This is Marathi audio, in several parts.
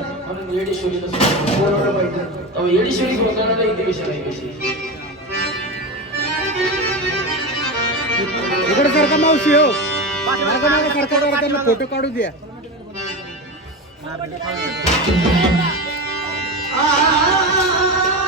म्हणून येडेश्वरी येडेश्वरी गोंधळाला इथे विषय नाही कशी? इकडे सरका मावशी हो. मागं मागं सरका जरा फोटो काढू द्या. आ.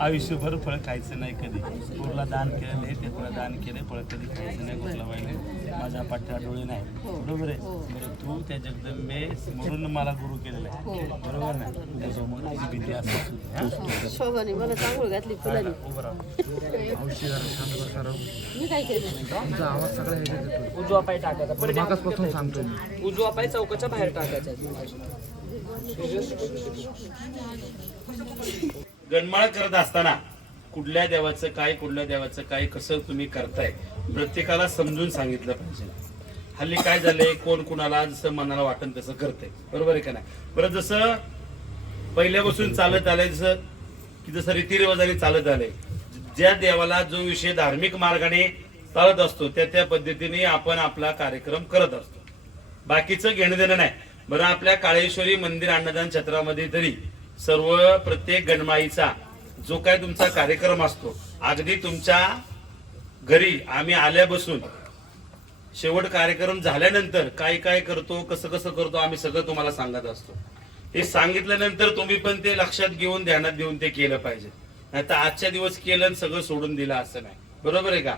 आयुष्यभर फळ खायचं नाही कधी. गुरुला दान केले ते फळ दान केले फळ कधी खायचं नाही गुरुला वाहिले माझ्या पाठ्या डोळे नाही. बरोबर आहे? बरं तू त्या जगदंबे म्हणून मला गुरु केलेला आहे. बरोबर ना? तुझ्यासमोर भीती असते. हा? शोभाने मला चांगलं घातली फुलांनी. मी काय केलं? आवाज सगळा येतो उजवा पाय टाकायचा. सांगतो मी. उजवा पाय चौकाच्या बाहेर टाकायचा गणमाळ करत असताना कुठल्या देवाचं काय कुठल्या देवाचं काय कसं तुम्ही करताय? प्रत्येकाला समजून सांगितलं पाहिजे. हल्ली काय झालंय? कोण कुणाला जसं मनाला वाटन तसं करते बरोबर आहे का नाही? बरं जसं पहिल्यापासून चालत आलंय जसं की जसं रीतिरिवाजाने चालत आलंय. ज्या देवाला जो विषय धार्मिक मार्गाने चालत असतो त्या त्या पद्धतीने आपण आपला कार्यक्रम करत असतो. बाकीचं घेणं देणं नाही. बरं आपल्या काळेश्वरी मंदिर अन्नदान क्षेत्रामध्ये तरी सर्व प्रत्येक गणमाईचा जो काय तुमचा कार्यक्रम असतो अगदी तुमच्या घरी आम्ही आल्या बसून शेवट कार्यक्रम झाल्यानंतर काय काय करतो कसं कसं करतो आम्ही सगळं तुम्हाला सांगत असतो. हे सांगितल्यानंतर तुम्ही पण ते लक्षात घेऊन ध्यानात देऊन ते केलं पाहिजे. नाही तर आजच्या दिवस केलं आणि सगळं सोडून दिलं असं नाही. बरोबर आहे का?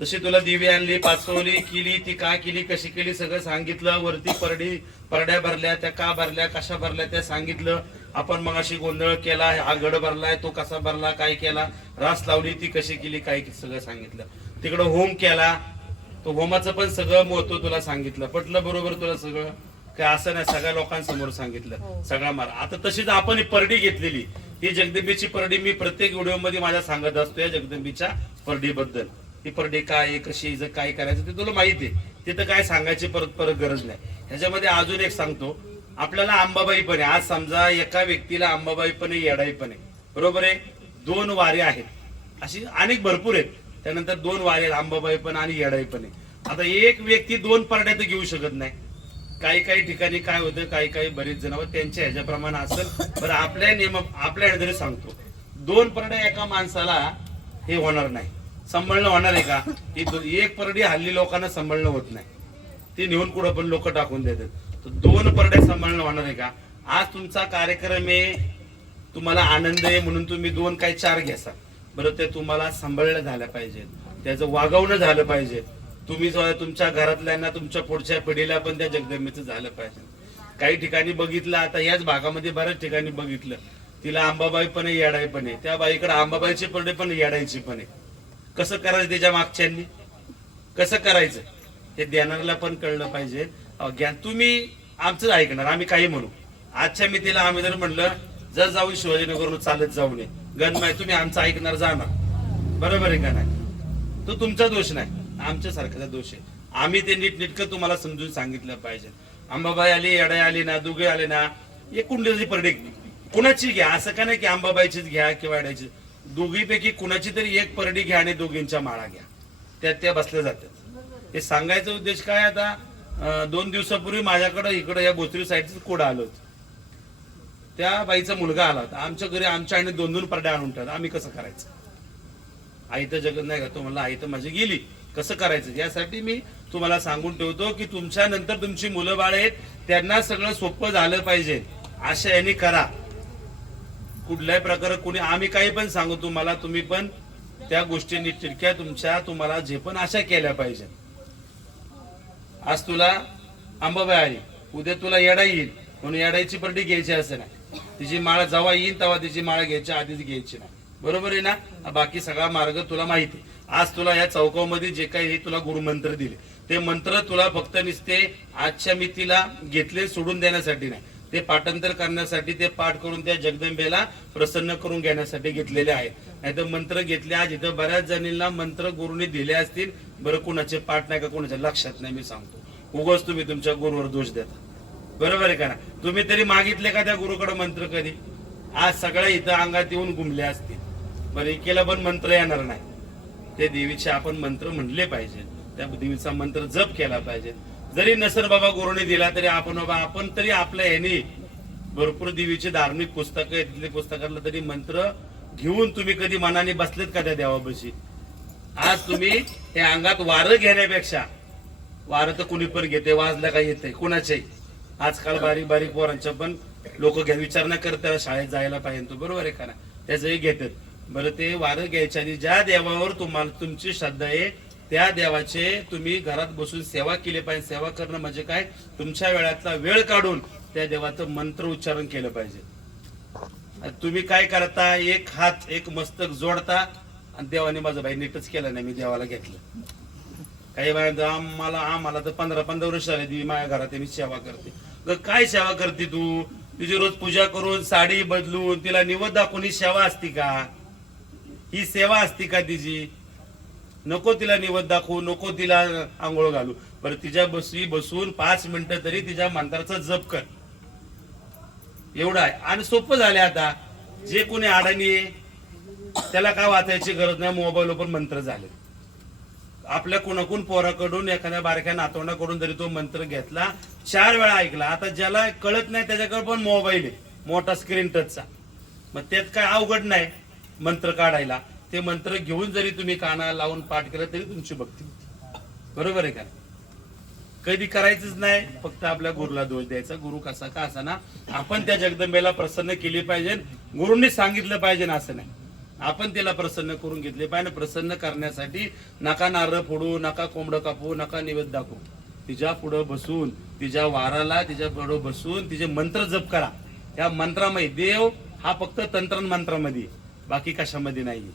जशी तुला दिवी आणली पाचवली केली ती का केली कशी केली सगळं सांगितलं वरती परडी परड्या भरल्या त्या का भरल्या कशा भरल्या त्या सांगितलं. आपण मग अशी गोंधळ केला हा गड भरलाय तो कसा भरला काय केला रास लावली ती कशी केली काय सगळं सांगितलं. तिकडं होम केला तो होमाचं पण सगळं महत्त्व तुला सांगितलं. पटलं बरोबर तुला सगळं? काय असं नाही सगळ्या लोकांसमोर सांगितलं. सगळा मार. आता तशीच आपण ही परडी घेतलेली. ही जगदंबीची परडी मी प्रत्येक व्हिडिओमध्ये माझ्या सांगत असतो या जगदंबीच्या परडीबद्दल. ही परडी काय कशी काय करायचं ते तुला माहिती आहे. तिथं काय सांगायची परत परत गरज नाही. ह्याच्यामध्ये अजून एक सांगतो. आपल्याला अंबाबाई पण आहे. आज समजा एका व्यक्तीला अंबाबाई पण आहे येडाई पण आहे. बरोबर आहे? दोन वारे आहेत. अशी अनेक भरपूर आहेत. त्यानंतर दोन वारे आहेत. अंबाबाई पण आणि येडाई पण आहे. आता एक व्यक्ती दोन परड्या तर घेऊ शकत नाही. काही काही ठिकाणी काय होतं काही काही बरेच जण त्यांच्या ह्याच्याप्रमाणे असेल. बरं आपल्या नियम आपल्या ह्याने सांगतो. दोन परड्या एका माणसाला हे होणार नाही. सांभाळणं होणार आहे का? ती एक परडी हल्ली लोकांना सांभाळणं होत नाही. ती नेऊन कुठं पण लोक टाकून देतात. तर दोन परडे सांभाळणं होणार आहे का? आज तुमचा कार्यक्रम आहे तुम्हाला आनंद आहे म्हणून तुम्ही दोन काही चार घ्यासा. बरं ते तुम्हाला सांभाळलं झालं पाहिजे. त्याचं वागवणं झालं पाहिजे. तुम्ही तुमच्या घरातल्यांना तुमच्या पुढच्या पिढीला पण त्या जगदंबेचं झालं पाहिजे. काही ठिकाणी बघितलं आता याच भागामध्ये बऱ्याच ठिकाणी बघितलं. तिला आंबाबाई पण आहे येडाई पण आहे. त्या बाईकडे आंबाबाईची परडे पण येडायचे पण आहे. कसं करायचं त्याच्या मागच्यांनी? कसं करायचं? हे देणाऱ्याला पण कळलं पाहिजे. ज्ञान तुम्ही आमचं ऐकणार आम्ही काही म्हणू. आजच्या मितीला आम्ही जर म्हणलं जर जाऊन शिवाजीनगरवरून चालत जाऊ नये. गणमाय तुम्ही आमचं ऐकणार जाणार. बरोबर आहे का नाही? तो तुमचा दोष नाही. आमच्या सारख्याचा दोष आहे. आम्ही ते नीटनेटकं तुम्हाला समजून सांगितलं पाहिजे. अंबाबाई आली अडाई आली ना दुगे आले ना एक कुंडलीची परडी कुणाची घ्या? असं का नाही की अंबाबाईचीच घ्या किंवा अडायची दोघीपैकी कुणाची तरी एक परडी घ्या आणि दोघींच्या माळा घ्या. त्या त्या बसल्या जातात हे सांगायचा उद्देश काय आता? दोन दिवसापूर्वी माझ्याकडे इकडं या बोचरी साईडचं कोड आलं होतं. त्या बाईचा मुलगा आला होता. आमच्या घरी आमच्या आईने दोन दोन परड्या आणून ठेवला. आम्ही कसं करायचं? आई तर जगत नाही का? तो म्हणला आई तर माझी गेली. कसं करायचं? यासाठी मी तुम्हाला सांगून ठेवतो की तुमच्या नंतर तुमची मुलं बाळ आहेत त्यांना सगळं सोपं झालं पाहिजे. अशा यांनी करा. कुठल्याही प्रकारे कोणी आम्ही काही पण सांगू तुम्हाला तुम्ही पण त्या गोष्टी चिडक्या. तुमच्या तुम्हाला जे पण आशा केल्या पाहिजे आज तुला आंबाबाई आली. उद्या तुला येडा येईल. म्हणून येडाईची पर्टी घ्यायची असं नाही. तिची माळ जेव्हा येईल तेव्हा तिची माळ घ्यायची आधीच घ्यायची नाही. बरोबर आहे ना? बाकी सगळा मार्ग तुला माहिती आहे. आज तुला या चौकामध्ये जे काही हे तुला गुरुमंत्र दिले. ते मंत्र तुला फक्त निसते आजच्या मितीला घेतले सोडून देण्यासाठी नाही. ते पाठांतर करण्यासाठी ते पाठ करून त्या जगदंबेला प्रसन्न करून घेण्यासाठी घेतलेले आहेत. नाही तर मंत्र घेतले आज इथं बऱ्याच जणींना मंत्र गुरुने दिले असतील. बरं कुणाचे पाठ नाही का कुणाच्या लक्षात नाही मी सांगतो. उगाच तुम्ही तुमच्या गुरुवर दोष देता. बरोबर आहे का ना तुम्ही तरी मागितले का त्या गुरुकडे मंत्र कधी? आज सगळ्या इथं अंगात येऊन घुमले असतील. बरं एकेला पण मंत्र येणार नाही. ते देवीचे आपण मंत्र म्हणले पाहिजे. त्या देवीचा मंत्र जप केला पाहिजे. जरी नसर बाबा गुरुने दिला तरी आपण बाबा आपण तरी आपल्या ह्याने भरपूर देवीचे धार्मिक पुस्तकं आहेत तिथले पुस्तकातलं तरी मंत्र घेऊन तुम्ही कधी मनाने बसलेत का त्या देवापाशी? आज तुम्ही हे अंगात वारं घेण्यापेक्षा वारं तर कुणी पण घेते वाजला काय येते कुणाचे आजकाल बारीक बारीक पोरांच्या पण लोक घ्या विचार न करता शाळेत जायला पाहिजे तो बरोबर आहे का ना त्याचंही घेतात. बरं ते वारं घ्यायच्या आणि ज्या देवावर तुम्हाला तुमची श्रद्धा आहे त्या देवाचे तुम्ही घरात बसून सेवा केली पाहिजे. सेवा करणं म्हणजे काय? तुमच्या वेळातला वेळ काढून त्या देवाचं मंत्र उच्चारण केलं पाहिजे. तुम्ही काय करता? एक हात एक मस्तक जोडता आणि देवाने माझं भाई नीटच केलं नाही मी देवाला घेतलं. काही बाय आम्हाला आम्हाला तर पंधरा पंधरा वर्ष झाले ती माझ्या घरात मी सेवा करते. ग काय सेवा करते तू? तुझी रोज पूजा करून साडी बदलून तिला निवद दाखवून ही सेवा असती का? ही सेवा असती का तिची? नको तिला निवद दाखवू नको तिला आंघोळ घालू. बरं तिच्या बसवी बसून पाच मिनिटं तरी तिच्या मंत्राचा जप कर. एवढं आहे. आणि सोपं झालं आता. जे कोणी अडाणी आहे त्याला काय वाचायची गरज नाही मोबाईलवर पण मंत्र झाले. आपल्या कुणाकून पोराकडून एखाद्या बारक्या नातवंडाकडून जरी तो मंत्र घेतला चार वेळा ऐकला. आता ज्याला कळत नाही त्याच्याकडे पण मोबाईल आहे. मोठा स्क्रीन टचचा मग त्यात काय अवघड नाही मंत्र काढायला. ते मंत्र घेऊन जरी तुम्ही काना लावून पाठ केलं तरी तुमची भक्ती बरोबर आहे का? कधी करायचंच नाही फक्त आपल्या गुरुला दोष द्यायचा. गुरु कसा का असाना? आपण त्या जगदंबेला प्रसन्न केली पाहिजे. गुरुंनी सांगितलं पाहिजे असं नाही. आपण तिला प्रसन्न करून घेतले पाहिजे. प्रसन्न करण्यासाठी नका नारळ फोडू नका कोंबडं कापू नका निवेद दाखवू. तिच्या पुढं बसून तिच्या वाराला तिच्या पुढं बसून तिचे मंत्र जप करा. त्या मंत्रामध्ये देव हा फक्त तंत्र मंत्रामध्ये बाकी कशामध्ये नाही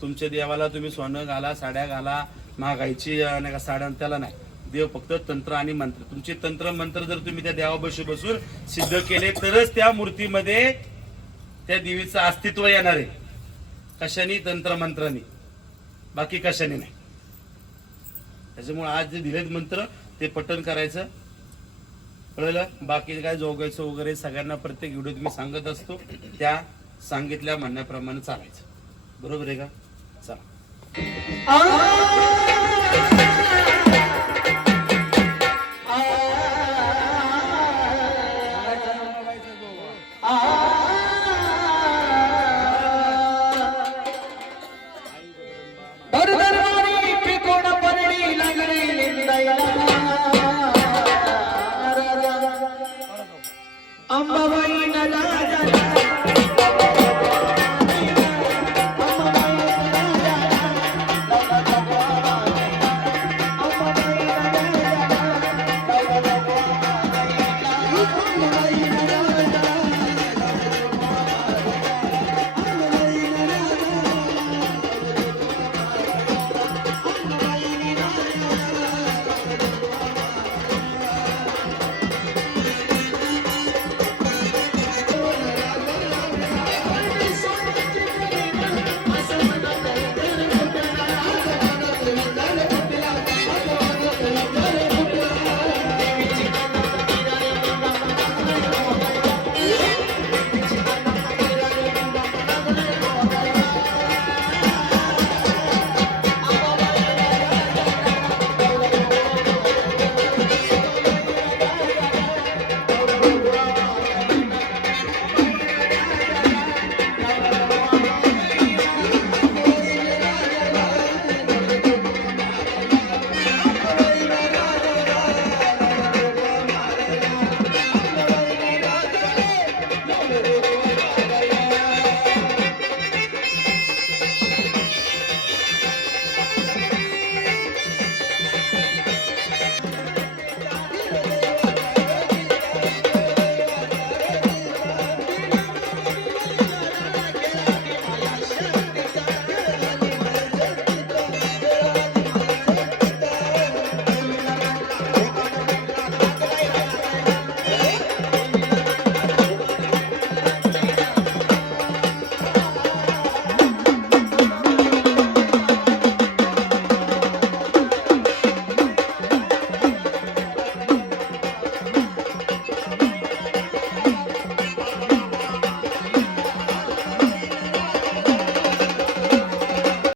तुमच्या देवाला तुम्ही सोनं घाला साड्या घाला महागाईची नाही का साड्या त्याला नाही. देव फक्त तंत्र आणि मंत्र. तुमचे तंत्र मंत्र जर तुम्ही त्या देवापाशी बसून सिद्ध केले तरच त्या मूर्तीमध्ये त्या देवीचं अस्तित्व येणार आहे. कशाने? तंत्र मंत्राने. बाकी कशाने नाही. त्याच्यामुळे आज जे दिलेत मंत्र ते पठण करायचं. कळलं? बाकी काय जोगायचं वगैरे सगळ्यांना प्रत्येक व्हिडिओ मी सांगत असतो त्या सांगितल्या म्हणण्याप्रमाणे चालायचं. बरोबर आहे का? चला.